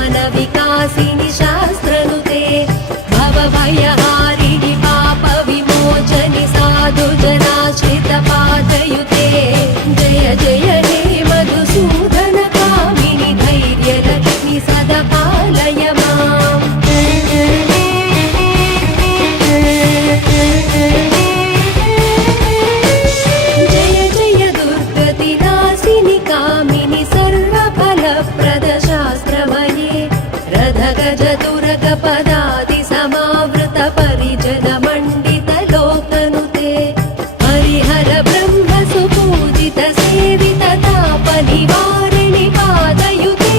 ज्ञान विकासिनि शास्त्रनुते भवभयहारिणि पाप विमोचनि साधु जनाश्रित पादयुते जय जय हे मधुसूदन कामिनि धैर्य लक्ष्मि सदा पालय माम् जय जय दुर्गतिनाशिनि कामिनि सर्वफलप्रद शास्त्रमये रथगज दुर्गपदादि समावृत परिजन मण्डित लोकनुते हरिहर ब्रह्म सुपूजित सेवित ताप निवारिणि पादयुते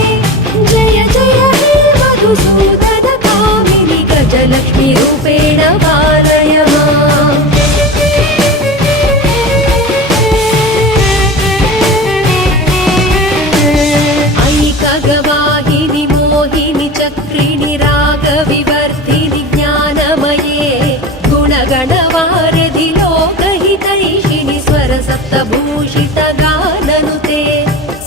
जय जय हे मधुसूदन कामिनि गजलक्ष्मी रूपेण पालय माम् ऐकगवाहिनि मोहिनि चक्रिणि रागविवर्धिनि ज्ञानमये गुणगणवारधि लोकहितैषिणि स्वरसप्तभूषित गाननुते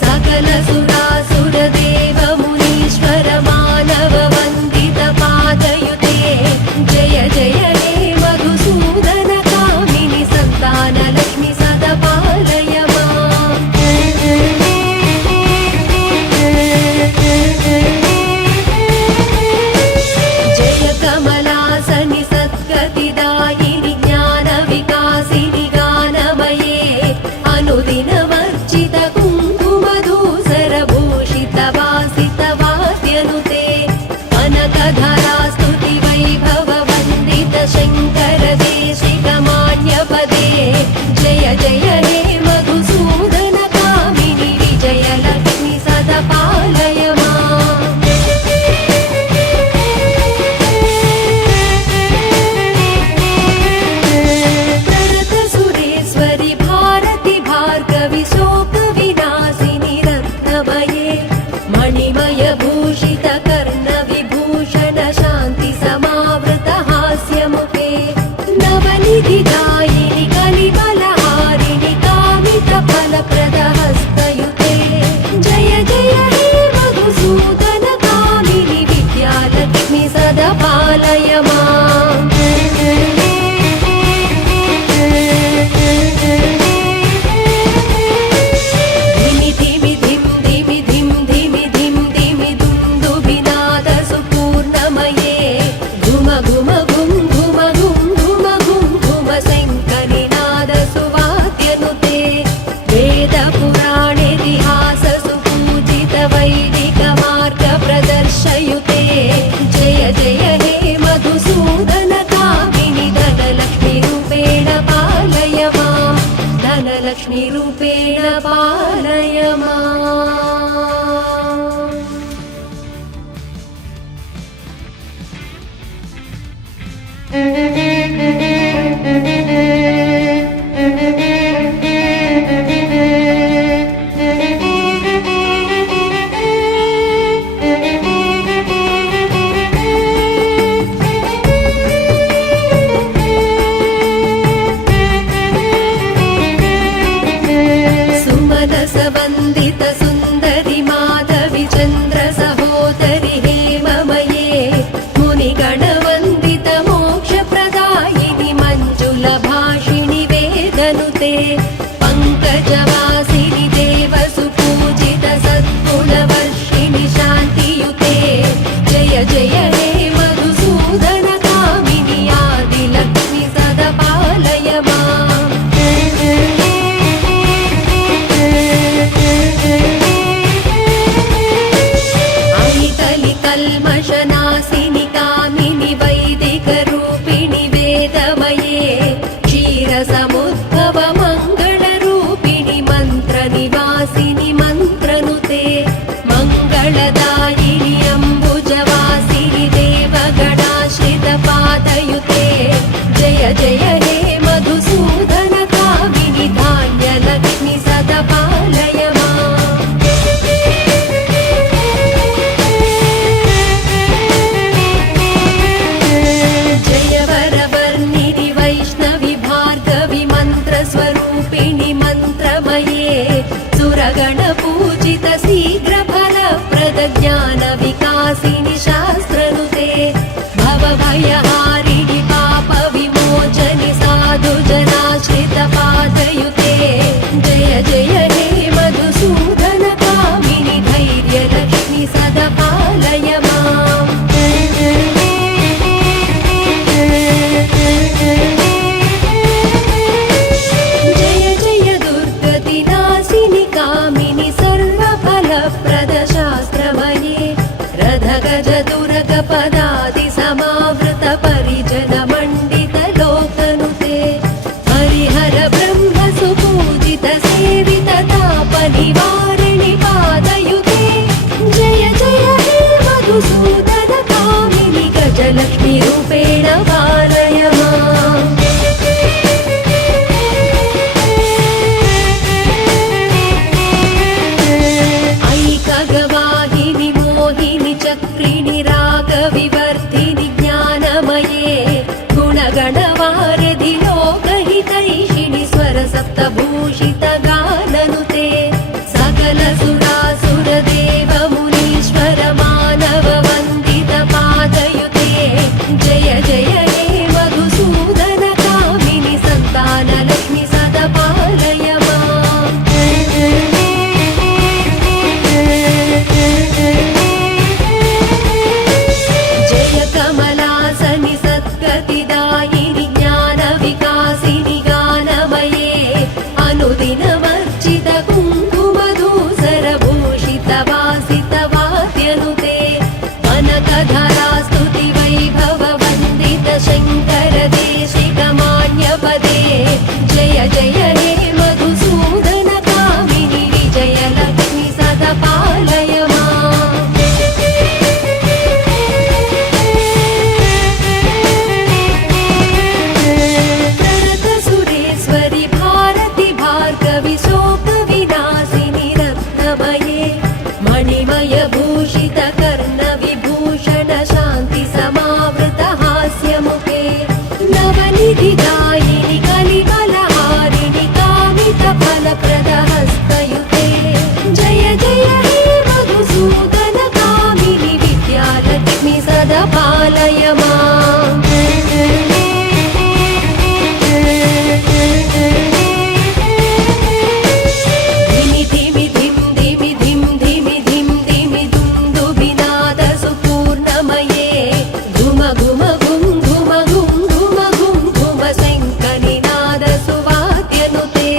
सकल सुरासुर देव मुनीश्वर मानव वन्दित पादयुते जय जय हे मधुसूदन कामिनि सन्तान लक्ष्मि सदा पालय माम् जय कमलासनि सद्गतिदायिनि ज्ञान विकासिनि गानमये अनुदिन वर्जित कुङ्कुमधूसर भूषित वासित वाद्यनुते कनकधरा स्तुति वैभव वन्दित शङ्कर देशिक मान्यपदे जय जय हे मधुसूदन कामिनि विजय लक्ष्मि सदा पालय माम् प्रणत सुरेश्वरि भारति भार्गवि शोक विनाशिनि रत्नमये मणिमय भूषित कर्ण विभूषण शान्ति समावृत हास्यमुखे नवनिधिदायिनि कलिबलहारिणि कामित फलप्रद हस्तयुते जय जय हे मधुसूदन कामिनि विद्यालक्ष्मि सदा पालय माम् धिमि धिमि धिं धिमि धिं धिमि धिं धिमि दुन्दुभिनाद सुपूर्णमये घुम घुम घुं घुम घुं घुम घुं घुम शङ्करिनाद सुवाद्यनुते वेद पुराणेतिहास सुपूजित वैदिक मार्ग प्रदर्शयुते जय जय हे मधुसूदन कामिनि धनलक्ष्मी रूपेण पालय माम् धनलक्ष्मी रूपेण पालय माम् सुमनस वन्दित सुन्दरि माधवि चन्द्र सहोदरि हेममये मुनिगणवन्दित मोक्षप्रदायिनि मञ्जुल भाषिणि वेदनुते पङ्कजवासिनि देव सुपूजित सद्गुणवर्षिणि शान्तियुते जय जय हे मधुसूदन कामिनि आदिलक्ष्मि सदा पालय माम् ऐतलि कल्मषनाशिनि कामिनि वैदिक रूपिणि वेदमये क्षीरसमुद्भव मङ्गलरूपिणि मन्त्रनिवासिनि मन्त्रनुते मङ्गलदायिनि अम्बुजवासिनि देवगणाश्रित पादयुते जय जय हे मधुसूदन कामिनि धान्यलक्ष्मि सदा पालय माम् गजलक्ष्मीरूपेण पालय माम्। ऐकगवाहिनि मोहिनि चक्रिणि रागविवर्धिनि ज्ञानमये गुणगणवारिधि लोकहितैषिणि स्वरसप्तभूषितगाननुते सकल सुरासुरदेव मुनीश्वर मानव वन्दित पादयुते जय जय हे मधुसूदन कामिनि सन्तानलक्ष्मि सदा पालय माम्। जय कमलासनि सद्गतिदायिनि ज्ञानविकासिनि गानमये अनुदिनमर्चित कुङ्कुमधूसरभूषितवासितवाद्यनुते कनकधरा स्तुति वैभव वन्दित शङ्कर देशिकमान्यपदे जय जय हे मधुसूदन कामिनि विजयलक्ष्मि सदा पालय माम्। प्रणत सुरेश्वरि भारति भार्गवि शोकविनाशिनि रत्नमये मणिमय भूषित कर्ण विभूषण शान्ति समावृत हास्यमुखे नवनिधिदायिनि कलिकलहारिणि कामित फलप्रद हस्तयुते जय जय हे मधुसूदन कामिनि विद्यालक्ष्मि सदा पालय माम्। धिमि धिमि धिं धिमि धिं धिमि धिं धिमि दुन्दुभिनाद सुपूर्णमये घुम घुम घुं घुम घुं घुम घुं घुम शङ्खनिनाद सुवाद्यनुते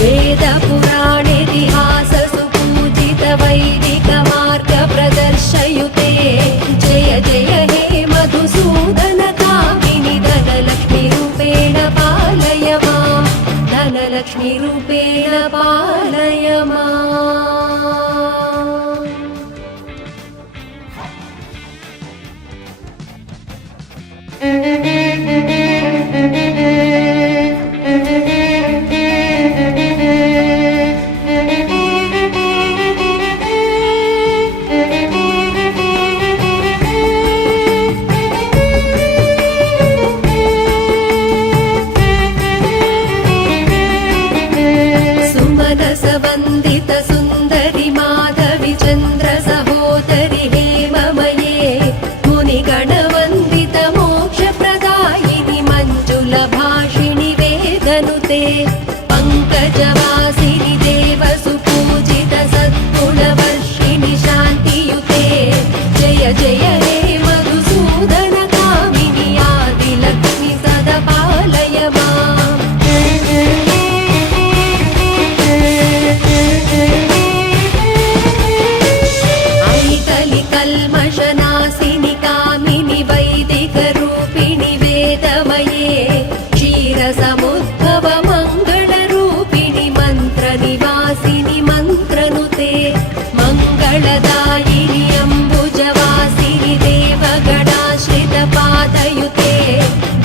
वेद पुराणेतिहास सुपूजित वैदिक मार्ग प्रदर्शयुते जय जय हे मधुसूदन कामिनि धनलक्ष्मीरूपेण पालय माम्। धनलक्ष्मीरूपेण पालय माम्। सुमनस वन्दित सुन्दरि माधवि चन्द्र सहोदरि हेममये मुनिगणवन्दित मोक्षप्रदायिनि मञ्जुलभाषिणि वेदनुते पङ्कजवासिनि देव सुपूजित सद्गुणवर्षिणि शान्तियुते जय जय हे मधुसूदन कामिनि आदिलक्ष्मि सदा पालय माम्। कल्मषनाशिनि कामिनि वैदिकरूपिणि वेदमये क्षीरसमुद्भव मङ्गलरूपिणि मन्त्रनिवासिनि मन्त्रनुते मङ्गलदायिनि अम्बुजवासिनि देवगणाश्रित पादयुते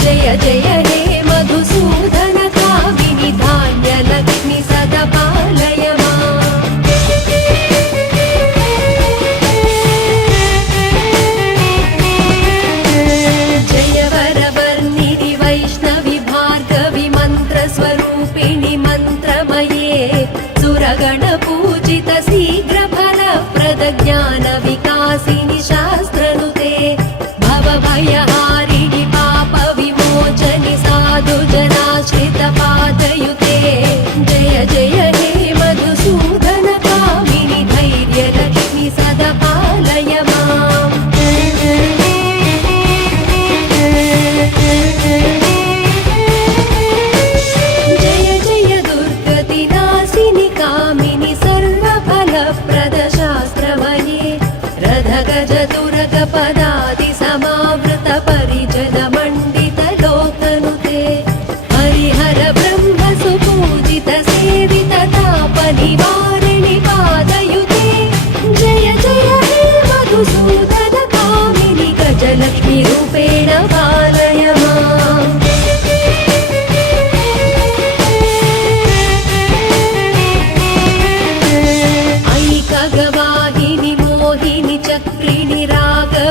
जय जय हे मधुसूदन कामिनि धान्यलक्ष्मि सदा पालय माम्। जय वरवर्णिनि वैष्णवि भार्गवि मन्त्रस्वरूपिणि मन्त्रमये सुरगणपूजित शीघ्रफलप्रद ज्ञानविकासिनि शास्त्रनुते भवभयहारिणि पापविमोचनि साधुजनाश्रित पादयुते जय जय हे मधुसूदन कामिनि धैर्यलक्ष्मि सदा पालय माम्। जय जय दुर्गतिनाशिनि कामिनि सर्वफलप्रद शास्त्रमये रथगज दुर्गपदादि समावृत परिजन मण्डित लोकनुते हरिहर ब्रह्म सुपूजित सेवित तापनिवारिणि पादयुते जय जय हे मधुसूदन कामिनि गजलक्ष्मी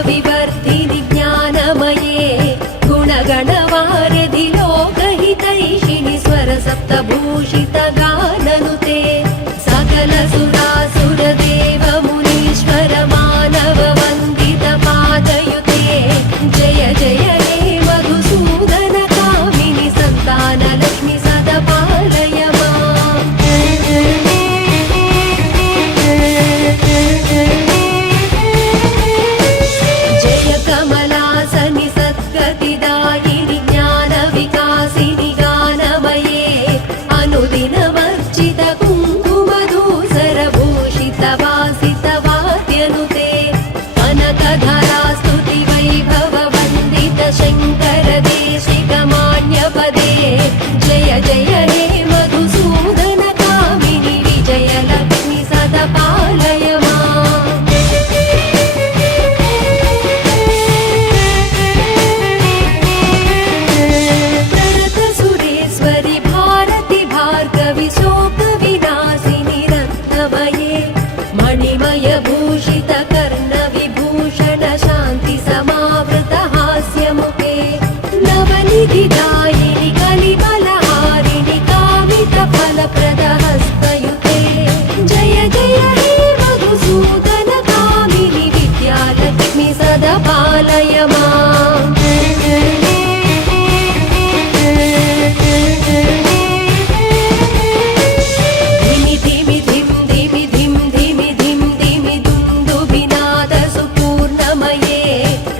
विवर्धिनि ज्ञानमये गुणगणवारिधि लोकहितैषिणि स्वरसप्तभूषितगाननुते सकल सुरासुरदेव मुनीश्वर मानव वन्दित पादयुते जय जय हे मधुसूदन कामिनि सन्तानलक्ष्मि सदा पालय माम्। जय कमलासनि सद्गतिदायिनि ज्ञानविकासिनि गानमये अनुदिनमर्चित कुङ्कुमधूसरभूषितवासितवाद्यनुते कनकधरास्तुति वैभव वन्दित शङ्कर देशिकमान्यपदे जय जय हे मधुसूदन कामिनि विजयलक्ष्मि सदा पालय माम्। प्रणत सुरेश्वरि भारति भार्गवि शोकविनाशिनि रत्नमये मणिमय भूषित कर्ण विभूषण शान्ति समावृत हास्यमुखे नवनिधिदायिनि कलिबलहारिणि कामित फलप्रद हस्तयुते जय जय हे मधुसूदन कामिनि विद्यालक्ष्मि सदा पालय माम्। धिमि धिमि धिं धिमि धिं धिमि धिं धिमि दुन्दुभिनाद सुपूर्णमये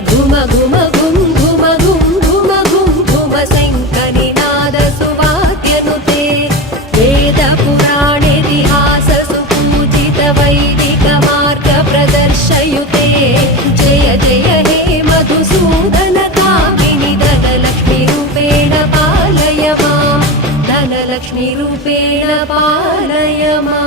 घुम घुम घुं घुम घुं घुम घुं घुम शङ्खनिनाद सुवाद्यनुते वेद पुराणेतिहास सुपूजित वैदिक मार्ग प्रदर्शयुते जय जय हे मधुसूदन कामिनि धनलक्ष्मी रूपेण पालय माम् धनलक्ष्मी रूपेण पालय माम्।